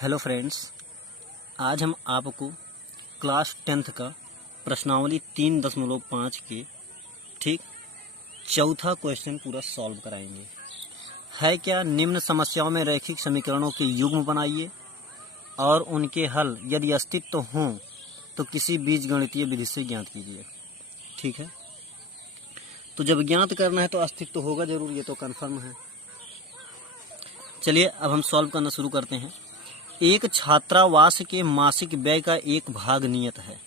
Hello friends, आज हम आपको क्लास 10th का प्रश्नावली 3.5 के ठीक चौथा क्वेश्चन पूरा सॉल्व कराएंगे। है क्या, निम्न समस्याओं में रैखिक समीकरणों के युग्म बनाइए और उनके हल यदि अस्तित्व हों तो किसी बीजगणितीय विधि से ज्ञात कीजिए। ठीक है, तो जब ज्ञात करना है तो अस्तित्व तो होगा जरूर, ये तो कन्फर्म है। चलिए अब हम सॉल्व करना शुरू करते हैं। एक छात्रावास के मासिक व्यय का एक भाग नियत है।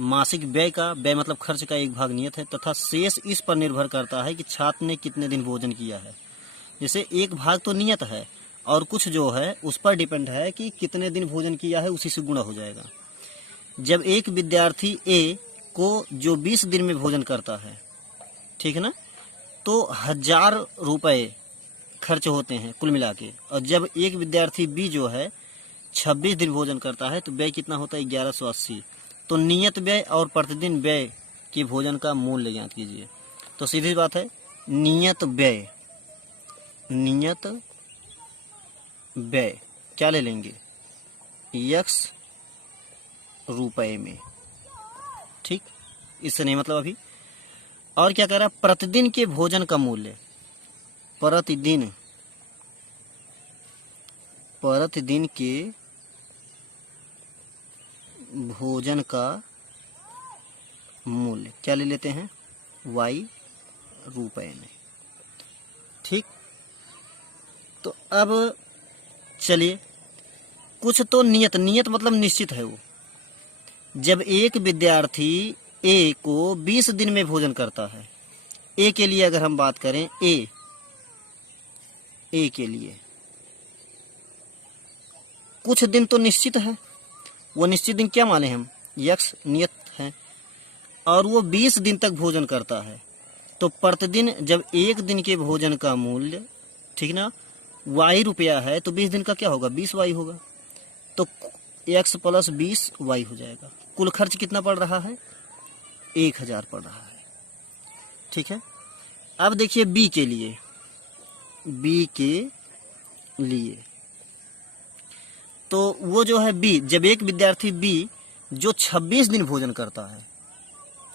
मासिक व्यय का व्यय मतलब खर्च का एक भाग नियत है तथा शेष इस पर निर्भर करता है कि छात्र ने कितने दिन भोजन किया है। जैसे एक भाग तो नियत है और कुछ जो है उस पर डिपेंड है कि कितने दिन भोजन किया है, उसी से गुणा हो जाएगा। जब एक विद्यार्थी ए को जो 20 दिन में भोजन करता है, ठीक है ना, तो 1000 रुपये खर्च होते हैं कुल मिला के। और जब एक विद्यार्थी बी जो है 26 दिन भोजन करता है तो व्यय कितना होता है 1180। तो नियत व्यय और प्रतिदिन व्यय के भोजन का मूल्य ज्ञात कीजिए। तो सीधी बात है, नियत व्यय क्या ले लेंगे, x रुपए में। ठीक, इससे नहीं मतलब अभी। और क्या कह रहा है, प्रतिदिन के भोजन का मूल्य, प्रतिदिन के भोजन का मूल्य क्या ले लेते हैं, y रुपए में। ठीक, तो अब चलिए, कुछ तो नियत मतलब निश्चित है वो। जब एक विद्यार्थी ए को 20 दिन में भोजन करता है, ए के लिए अगर हम बात करें, ए के लिए कुछ दिन तो निश्चित है, वो निश्चित दिन क्या माने हम, यक्ष नियत है, और वो 20 दिन तक भोजन करता है। तो प्रतिदिन जब एक दिन के भोजन का मूल्य, ठीक ना, y रुपया है तो 20 दिन का क्या होगा, 20y होगा। तो x प्लस 20y हो जाएगा। कुल खर्च कितना पड़ रहा है, 1000 पड़ रहा है। ठीक है, अब देखिए बी के लिए तो वो जो है बी, जब एक विद्यार्थी बी जो 26 दिन भोजन करता है,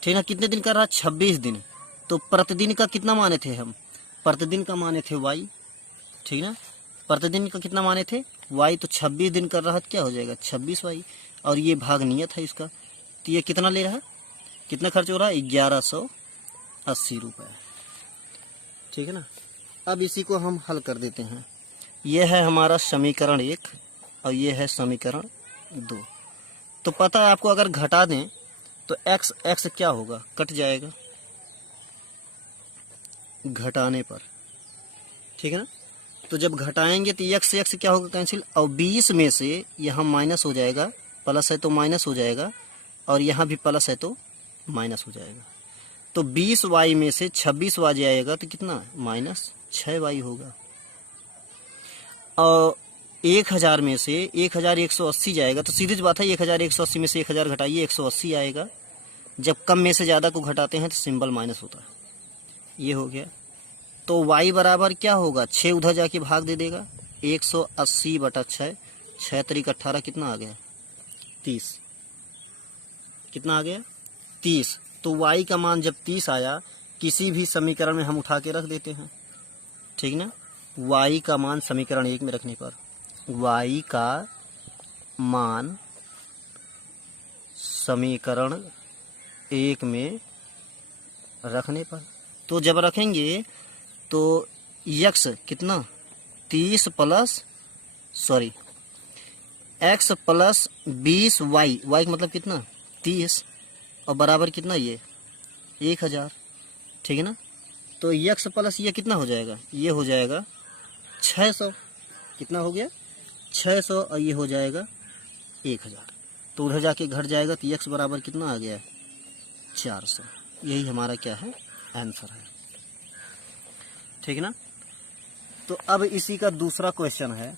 ठीक ना, कितने दिन कर रहा है, 26 दिन। तो प्रतिदिन का कितना माने थे हम, प्रतिदिन का माने थे y, ठीक ना, प्रतिदिन का कितना माने थे y। तो 26 दिन कर रहा है, क्या हो जाएगा 26y, और ये भाग नियत है इसका। तो ये कितना ले रहा है, कितना खर्च हो रहा है, 1180 रुपये। ठीक है ना। अब इसी को हम हल कर देते हैं। यह है हमारा समीकरण 1 और ये है समीकरण 2। तो पता है आपको, अगर घटा दें तो x क्या होगा, कट जाएगा घटाने पर। ठीक है ना, तो जब घटाएंगे तो x से x क्या होगा, कैंसिल, और 20 में से यहाँ माइनस हो जाएगा, प्लस है तो माइनस हो जाएगा, और यहाँ भी प्लस है तो माइनस हो जाएगा। तो 20y में से 26y जाएगा तो कितना, माइनस 6y होगा। और 1000 में से 1180 जाएगा, तो सीधी बात है 1180 में से 1000 घटाइए, 180 आएगा। जब कम में से ज़्यादा को घटाते हैं तो सिंबल माइनस होता है। ये हो गया। तो y बराबर क्या होगा, 6 उधर जाके भाग दे देगा, 180/6, 6 तरीक 18, कितना आ गया 30, कितना आ गया 30। तो y का मान जब 30 आया, किसी भी समीकरण में हम उठा के रख देते हैं, ठीक ना। y का मान समीकरण 1 में रखने पर, y का मान समीकरण 1 में रखने पर, तो जब रखेंगे तो x कितना 30 plus x plus 20y, y मतलब कितना 30, और बराबर कितना ये 1000। ठीक है ना। तो x प्लस ये कितना हो जाएगा, ये हो जाएगा 600, कितना हो गया 600, और ये हो जाएगा 1000। तो उधर जाके घट जाएगा, तो x बराबर कितना आ गया 400। यही हमारा क्या है, आंसर है। ठीक ना। तो अब इसी का दूसरा क्वेश्चन है,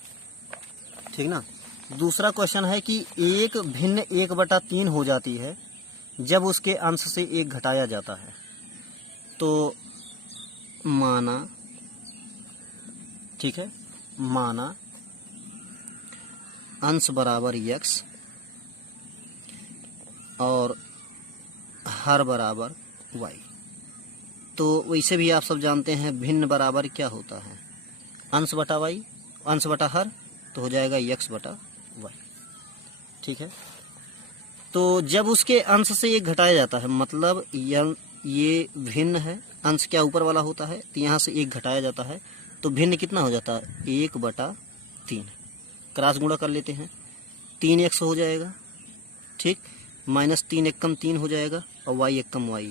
ठीक ना। दूसरा क्वेश्चन है कि एक भिन्न 1/3 हो जाती है जब उसके अंश से 1 घटाया जाता है। तो माना, ठीक है, माना अंश बराबर यक्स और हर बराबर वाई। तो वैसे भी आप सब जानते हैं भिन्न बराबर क्या होता है, अंश बटा वाई, अंश बटा हर, तो हो जाएगा यक्स बटा वाई। ठीक है, तो जब उसके अंश से एक घटाया जाता है, मतलब ये भिन्न है, अंश क्या ऊपर वाला होता है, तो यहाँ से एक घटाया जाता है, तो भिन्न कितना हो जाता है, 1/3। क्रॉस गुणा कर लेते हैं, 3x हो जाएगा। ठीक, -3 एकम 3 हो जाएगा और y एकम y,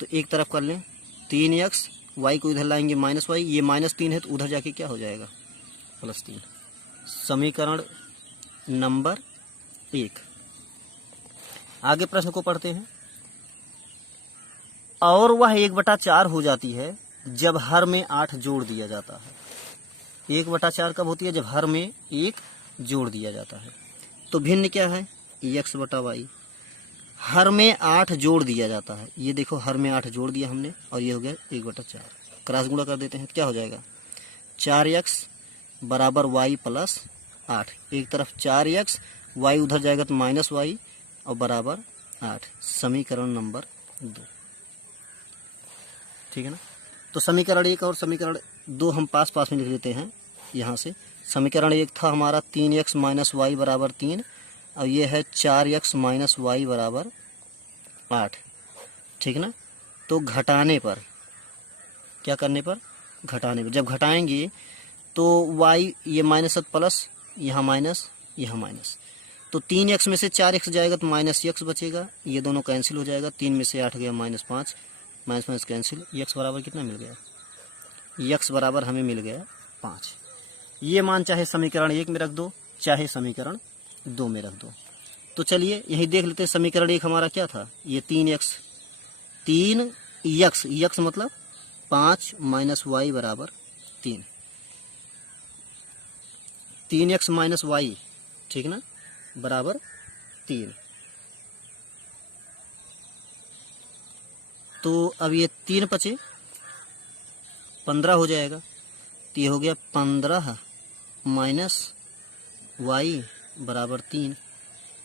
तो एक तरफ कर लें 3x, y को इधर लाएंगे -y, ये -3 है तो उधर जाके क्या हो जाएगा, +3। समीकरण नंबर 1। आगे प्रश्न को पढ़ते हैं। और वह 1/4 हो जाती है जब हर में 8 जोड़ दिया जाता है। 1/4 कब होती है, जब हर में 1 जोड़ दिया जाता है। तो भिन्न क्या है, x बटा वाई। हर में 8 जोड़ दिया जाता है, ये देखो हर में 8 जोड़ दिया हमने और ये हो गया 1/4। क्रॉस गुणा कर देते हैं, क्या हो जाएगा, 4x बराबर y प्लस 8। एक तरफ 4x, y उधर जाएगा तो -y और बराबर 8। समीकरण नंबर 2। ठीक है ना। तो समीकरण 1 और समीकरण 2 हम पास पास में लिख लेते हैं यहाँ से। समीकरण 1 था हमारा 3x - y बराबर 3 और ये है 4x - y बराबर 8। ठीक ना। तो घटाने पर, क्या करने पर, घटाने पर, जब घटाएंगे तो y ये माइनस प्लस, यहाँ माइनस, यहाँ माइनस, तो 3x में से 4x जाएगा तो -x बचेगा, ये दोनों कैंसिल हो जाएगा। 3 में से 8 गया -5, -5 कैंसिल, x बराबर कितना मिल गया, x बराबर हमें मिल गया 5। ये मान चाहे समीकरण 1 में रख दो चाहे समीकरण 2 में रख दो। तो चलिए यही देख लेते हैं। समीकरण 1 हमारा क्या था, ये 3x, 3x मतलब 5 - y बराबर 3, 3x - y, ठीक ना, बराबर 3। तो अब ये 3 बचे 15 हो जाएगा, तो ये हो गया 15 - y बराबर 3।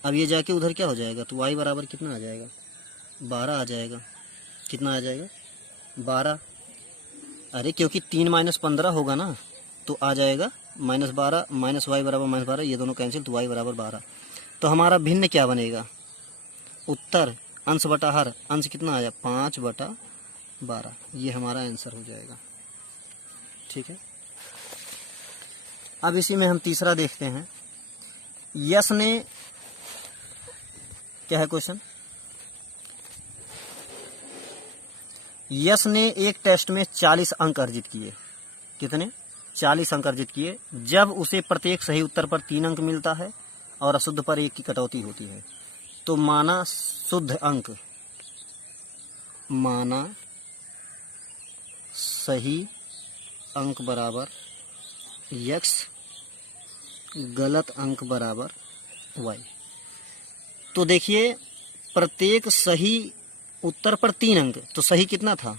अब ये जाके उधर क्या हो जाएगा, तो y बराबर कितना आ जाएगा, 12 आ जाएगा। कितना आ जाएगा, 12। अरे क्योंकि 3 - 15 होगा ना, तो आ जाएगा -12, -y बराबर -12, ये दोनों कैंसिल, तो y बराबर 12। तो हमारा भिन्न क्या बनेगा, उत्तर अंश बटा हर, अंश कितना आया 5/12, ये हमारा आंसर हो जाएगा। ठीक है। अब इसी में हम तीसरा देखते हैं। यश ने, क्या है क्वेश्चन, यश ने एक टेस्ट में 40 अंक अर्जित किए। कितने, 40 अंक अर्जित किए। जब उसे प्रत्येक सही उत्तर पर 3 अंक मिलता है और अशुद्ध पर 1 की कटौती होती है, तो माना शुद्ध अंक, माना सही अंक बराबर x, गलत अंक बराबर y। तो देखिए प्रत्येक सही उत्तर पर 3 अंक, तो सही कितना था,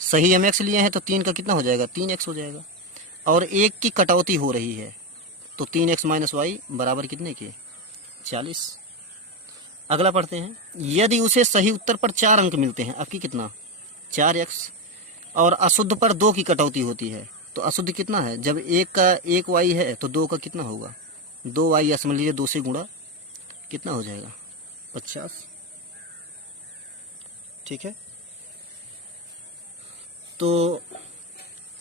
सही हम x लिए हैं तो 3 का कितना हो जाएगा, 3x हो जाएगा, और 1 की कटौती हो रही है, तो 3x - y बराबर कितने के, 40। अगला पढ़ते हैं। यदि उसे सही उत्तर पर 4 अंक मिलते हैं, आपकी कितना, 4x, और अशुद्ध पर 2 की कटौती होती है, तो अशुद्ध कितना है, जब 1 का 1 y है तो 2 का कितना होगा, 2y, या समझ लीजिए 2 से गुणा, कितना हो जाएगा, 50। ठीक है। तो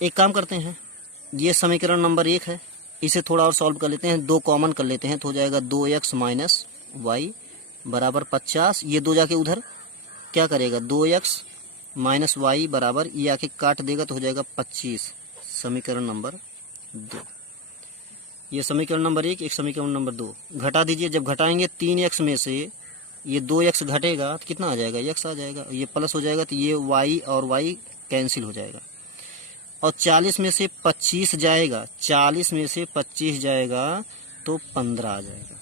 एक काम करते हैं, ये समीकरण नंबर 1 है, इसे थोड़ा और सॉल्व कर लेते हैं, 2 कॉमन कर लेते हैं, तो हो जाएगा 2x - y बराबर 50। ये 2 जाके उधर क्या करेगा, 2x - y बराबर, ये आके काट देगा तो हो जाएगा 25। समीकरण नंबर 2, ये समीकरण नंबर 1, एक समीकरण नंबर 2। घटा दीजिए, जब घटाएंगे 3x में से ये 2x घटेगा तो कितना आ जाएगा, x आ जाएगा, ये प्लस हो जाएगा तो ये y और y कैंसिल हो जाएगा, और 40 में से 25 जाएगा, 40 में से 25 जाएगा तो 15 आ जाएगा।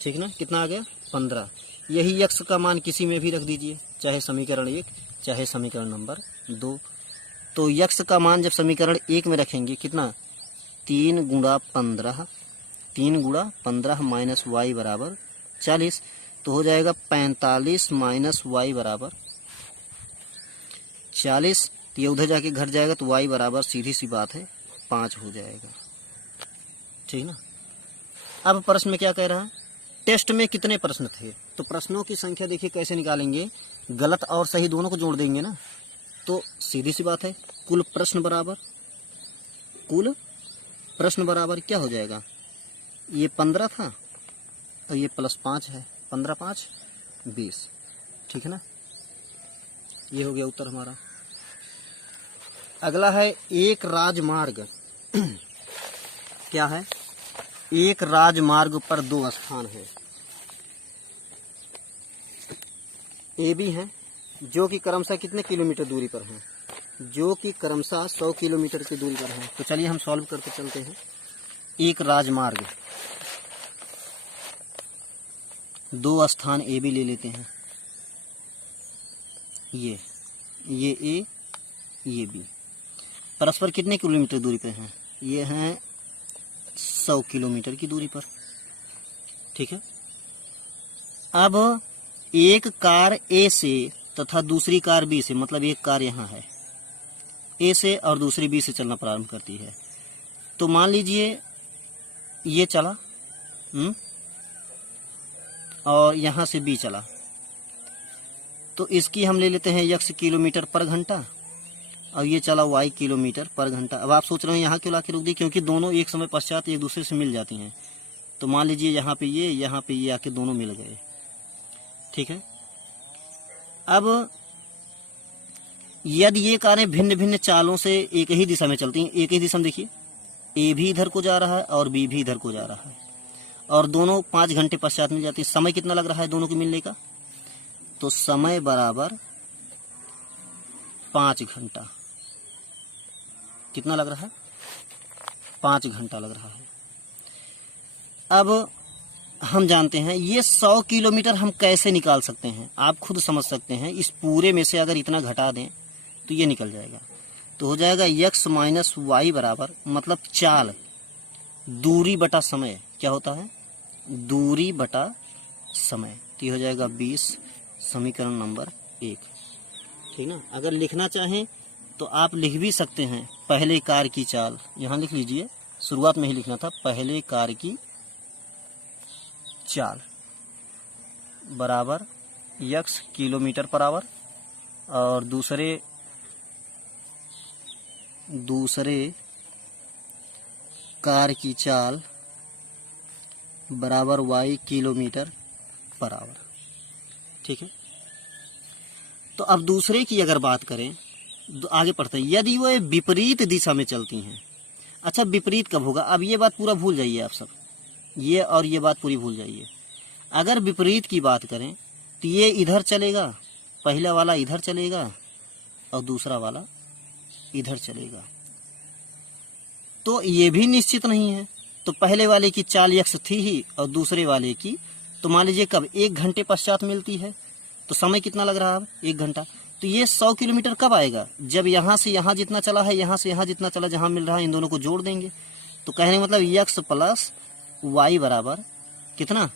ठीक ना, कितना आ गया, 15। यही x का मान किसी में भी रख दीजिए, चाहे समीकरण 1 चाहे समीकरण नंबर 2। तो x का मान जब समीकरण 1 में रखेंगे कितना, 3 × 15 3 गुणा 15 माइनस वाई बराबर 40, तो हो जाएगा 45 माइनस वाई बराबर 40। तो ये उधर जाके घट जाएगा तो वाई बराबर सीधी सी बात है 5 हो जाएगा, ठीक ना। अब प्रश्न में क्या कह रहा है, टेस्ट में कितने प्रश्न थे, तो प्रश्नों की संख्या देखिए कैसे निकालेंगे, गलत और सही दोनों को जोड़ देंगे ना, तो सीधी सी बात है कुल प्रश्न बराबर क्या हो जाएगा, ये 15 था और ये प्लस 5 है, 15 5 20, ठीक है ना। ये हो गया उत्तर हमारा। अगला है एक राजमार्ग क्या है, एक राजमार्ग पर 2 स्थान है, ए बी है, जो कि क्रमशः कितने किलोमीटर दूरी पर हैं, जो कि क्रमशः 100 किलोमीटर की दूरी पर हैं। तो चलिए हम सॉल्व करके चलते हैं। एक राजमार्ग 2 स्थान ए बी ले लेते हैं, ये ए ये बी, परस्पर कितने किलोमीटर दूरी पर हैं, ये हैं 100 किलोमीटर की दूरी पर, ठीक है। अब एक कार ए से तथा दूसरी कार बी से, मतलब एक कार यहाँ है ए से और दूसरी बी से चलना प्रारंभ करती है। तो मान लीजिए ये चला और यहाँ से बी चला, तो इसकी हम ले लेते हैं x किलोमीटर पर घंटा और ये चला y किलोमीटर पर घंटा। अब आप सोच रहे हैं यहाँ क्यों लाके रोक दी, क्योंकि दोनों एक समय पश्चात एक दूसरे से मिल जाती हैं। तो मान लीजिए यहाँ पे ये आके दोनों मिल गए, ठीक है। अब यदि ये कारें भिन्न भिन्न चालों से एक ही दिशा में चलती हैं, एक ही दिशा में देखिए, ए भी इधर को जा रहा है और बी भी इधर को जा रहा है, और दोनों 5 घंटे पश्चात मिल जाती है। समय कितना लग रहा है दोनों को मिलने का, तो समय बराबर 5 घंटा। कितना लग रहा है, 5 घंटा लग रहा है। अब हम जानते हैं ये 100 किलोमीटर हम कैसे निकाल सकते हैं, आप खुद समझ सकते हैं। इस पूरे में से अगर इतना घटा दें तो ये निकल जाएगा, तो हो जाएगा x माइनस वाई बराबर, मतलब चाल दूरी बटा समय, क्या होता है दूरी बटा समय, तो ये हो जाएगा 20, समीकरण नंबर 1, ठीक ना। अगर लिखना चाहें तो आप लिख भी सकते हैं, पहले कार की चाल यहाँ लिख लीजिए, शुरुआत में ही लिखना था, पहले कार की चाल बराबर x किलोमीटर पर आवर, और दूसरे कार की चाल बराबर y किलोमीटर पर आवर, ठीक है। तो अब दूसरे की अगर बात करें तो आगे पढ़ते हैं, यदि वह विपरीत दिशा में चलती हैं। अच्छा, विपरीत कब होगा, अब ये बात पूरा भूल जाइए आप सब, ये और ये बात पूरी भूल जाइए। अगर विपरीत की बात करें तो ये इधर चलेगा, पहला वाला इधर चलेगा और दूसरा वाला इधर चलेगा, तो ये भी निश्चित नहीं है। तो पहले वाले की चाल x थी ही और दूसरे वाले की, तो मान लीजिए कब 1 घंटे पश्चात मिलती है, तो समय कितना लग रहा है 1 घंटा। तो ये 100 किलोमीटर कब आएगा, जब यहाँ से यहाँ जितना चला है, यहाँ से यहाँ जितना चला, जहाँ मिल रहा है इन दोनों को जोड़ देंगे। तो कहने का मतलब x प्लस वाई बराबर कितना,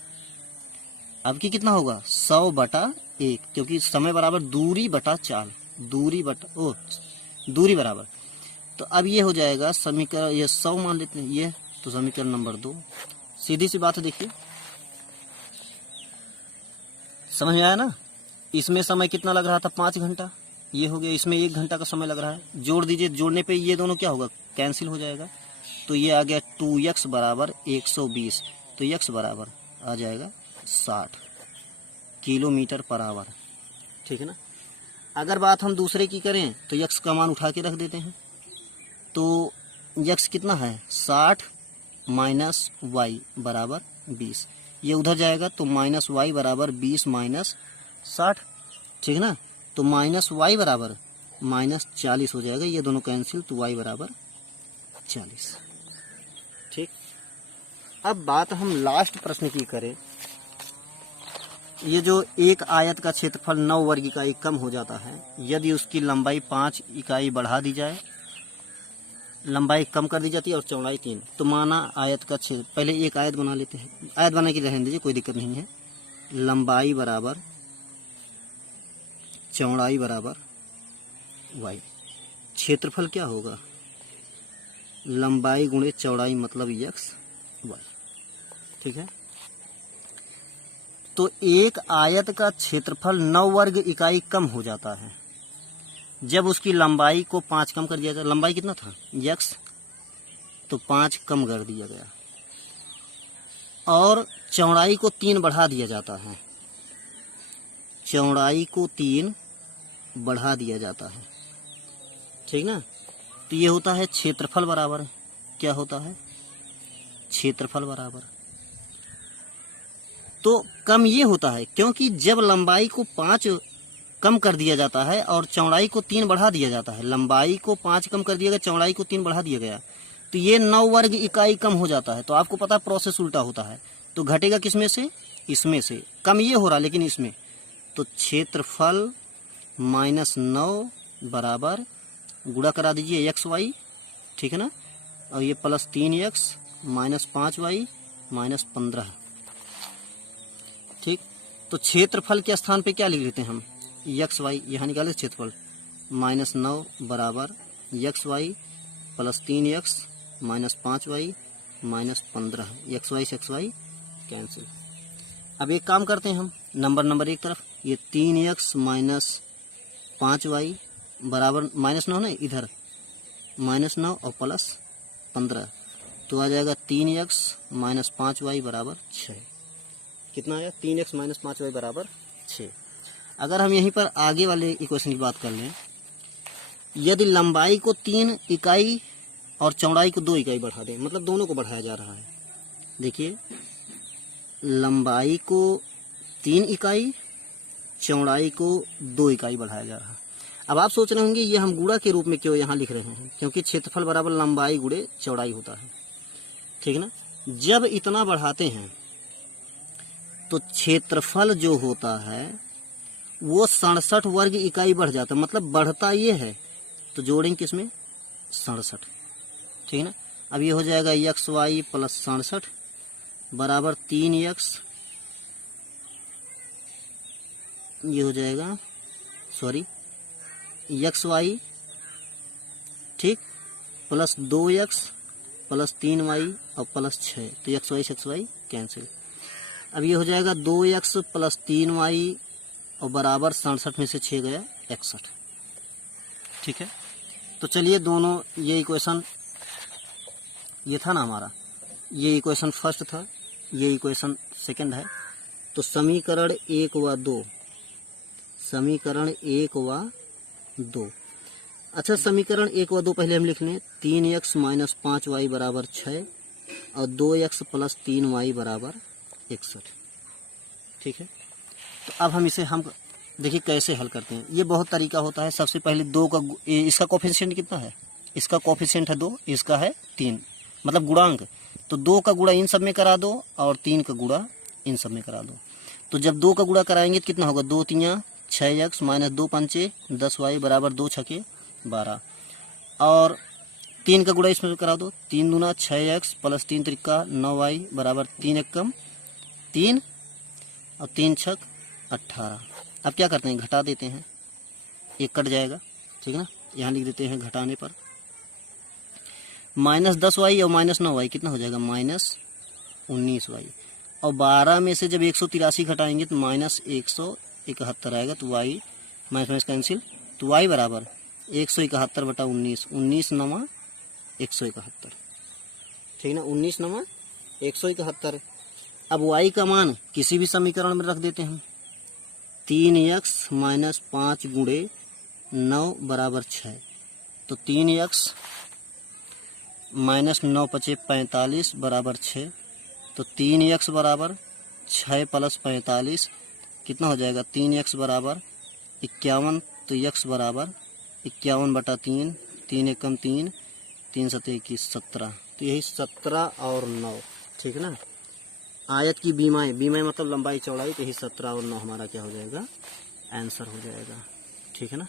अब की कितना होगा 100 बटा 1, क्योंकि समय बराबर दूरी बटा चाल, दूरी बराबर। तो अब ये हो जाएगा समीकरण, ये 100 मान लेते हैं ये, तो समीकरण नंबर 2, सीधी सी बात है। देखिए समझ में आया ना, इसमें समय कितना लग रहा था 5 घंटा, ये हो गया, इसमें 1 घंटा का समय लग रहा है। जोड़ दीजिए, जोड़ने पे ये दोनों क्या होगा कैंसिल हो जाएगा, तो ये आ गया 2x बराबर 120, तो x बराबर आ जाएगा 60 किलोमीटर पर आवर, ठीक है ना। अगर बात हम दूसरे की करें तो x का मान उठा के रख देते हैं, तो x कितना है 60 माइनस वाई बराबर 20, ये उधर जाएगा तो माइनस वाई बराबर 20 माइनस 60, ठीक है ना। तो माइनस वाई बराबर माइनस 40 हो जाएगा, ये दोनों कैंसिल, तो y बराबर 40, ठीक। अब बात हम लास्ट प्रश्न की करें, ये जो एक आयत का क्षेत्रफल 9 वर्ग इकाई कम हो जाता है, यदि उसकी लंबाई 5 इकाई बढ़ा दी जाए लंबाई कम कर दी जाती है और चौड़ाई 3, तो माना आयत का क्षेत्र, पहले एक आयत बना लेते हैं, आयत बना के रहने दीजिए, कोई दिक्कत नहीं है। लंबाई बराबर चौड़ाई बराबर y, क्षेत्रफल क्या होगा, लंबाई गुणे चौड़ाई मतलब x y, ठीक है। तो एक आयत का क्षेत्रफल 9 वर्ग इकाई कम हो जाता है जब उसकी लंबाई को 5 कम कर दिया जाए। लंबाई कितना था x, तो 5 कम कर दिया गया, और चौड़ाई को 3 बढ़ा दिया जाता है, चौड़ाई को 3 बढ़ा दिया जाता है, ठीक ना। तो ये होता है क्षेत्रफल बराबर, क्या होता है, क्षेत्रफल बराबर। तो कम ये होता है क्योंकि जब लंबाई को 5 कम कर दिया जाता है और चौड़ाई को 3 बढ़ा दिया जाता है, लंबाई को 5 कम कर दिया गया, चौड़ाई को 3 बढ़ा दिया गया, तो ये 9 वर्ग इकाई कम हो जाता है। तो आपको पता है प्रोसेस उल्टा होता है, तो घटेगा किसमें से, इसमें से। कम ये हो रहा लेकिन इसमें, तो क्षेत्रफल -9 बराबर, गुणा करा दीजिए एक्स वाई, ठीक है ना, और ये +3x -5y -15, ठीक। तो क्षेत्रफल के स्थान पे क्या लिख लेते हैं हम, एक्स वाई, यहाँ निकाले क्षेत्रफल, -9 बराबर x y +3x -5y -15, x y से एक्स वाई कैंसिल। अब एक काम करते हैं हम, नंबर एक तरफ, ये 3x -5y बराबर -9 ना, इधर -9 और +15, तो आ जाएगा 3x -5y बराबर 6। कितना आया, 3x -5y बराबर 6। अगर हम यहीं पर आगे वाले इक्वेशन की बात कर लें, यदि लंबाई को 3 इकाई और चौड़ाई को 2 इकाई बढ़ा दें, मतलब दोनों को बढ़ाया जा रहा है, देखिए लंबाई को 3 इकाई, चौड़ाई को 2 इकाई बढ़ाया जा रहा है। अब आप सोच रहे होंगे ये हम गुणा के रूप में क्यों यहाँ लिख रहे हैं, क्योंकि क्षेत्रफल बराबर लंबाई गुणे चौड़ाई होता है, ठीक है ना। जब इतना बढ़ाते हैं तो क्षेत्रफल जो होता है वो 67 वर्ग इकाई बढ़ जाता है, मतलब बढ़ता ये है, तो जोड़ेंगे किसमें, 67, ठीक है ना। अब ये हो जाएगा एक्स वाई +67 बराबर 3x, ये हो जाएगा एक्स वाई, ठीक, +2x +3y और +6, तो एक्स वाई से एक्स वाई कैंसिल। अब ये हो जाएगा 2x +3y और बराबर 67 में से 6 गया 61, ठीक है। तो चलिए दोनों, ये इक्वेशन ये था ना हमारा, ये इक्वेशन फर्स्ट था, ये इक्वेशन सेकंड है। तो समीकरण 1 व 2, समीकरण 1 व 2, अच्छा समीकरण 1 व 2 पहले हम लिख लें, 3x -5y बराबर 6 और 2x +3y बराबर 61, ठीक है। तो अब हम इसे हम देखिए कैसे हल करते हैं, ये बहुत तरीका होता है। सबसे पहले 2 का, इसका कोफिशिएंट कितना है, इसका कोफिशिएंट है 2, इसका है 3, मतलब गुणांक, तो 2 का गुणा इन सब में करा दो और 3 का गुणा इन सब में करा दो। तो जब 2 का गुणा कराएंगे तो कितना होगा, 2 3 6x -2 5 10y बराबर 2 6 12, और 3 का गुणा इसमें करा दो, 3 दूना 6x +3 त्रिका 9y बराबर 3 एकम 3 और 3 छक 18। अब क्या करते हैं, घटा देते हैं, एक कट जाएगा, ठीक है ना, यहाँ लिख देते हैं घटाने पर, -10y और -9y कितना हो जाएगा, -19y, और 12 में से जब 183 घटाएंगे तो -171 आएगा, तो y माइनस कैंसिल, तो y बराबर 171 बटा 19, 19 9 171, ठीक ना, 19 9 171। अब y का मान किसी भी समीकरण में रख देते हैं, 3x -5 गुणे 9 बराबर 6, तो 3x -9 × 45 बराबर 6, तो 3x बराबर 6 + 45 कितना हो जाएगा, 3x बराबर 51, तो x बराबर 51 बटा 3, 3 एकम 3, 3 7 21 17, तो यही 17 और 9, ठीक है ना। आयत की बीमाएं, बीमाएं मतलब लंबाई चौड़ाई, तो यही 17 और 9 हमारा क्या हो जाएगा, आंसर हो जाएगा, ठीक है ना।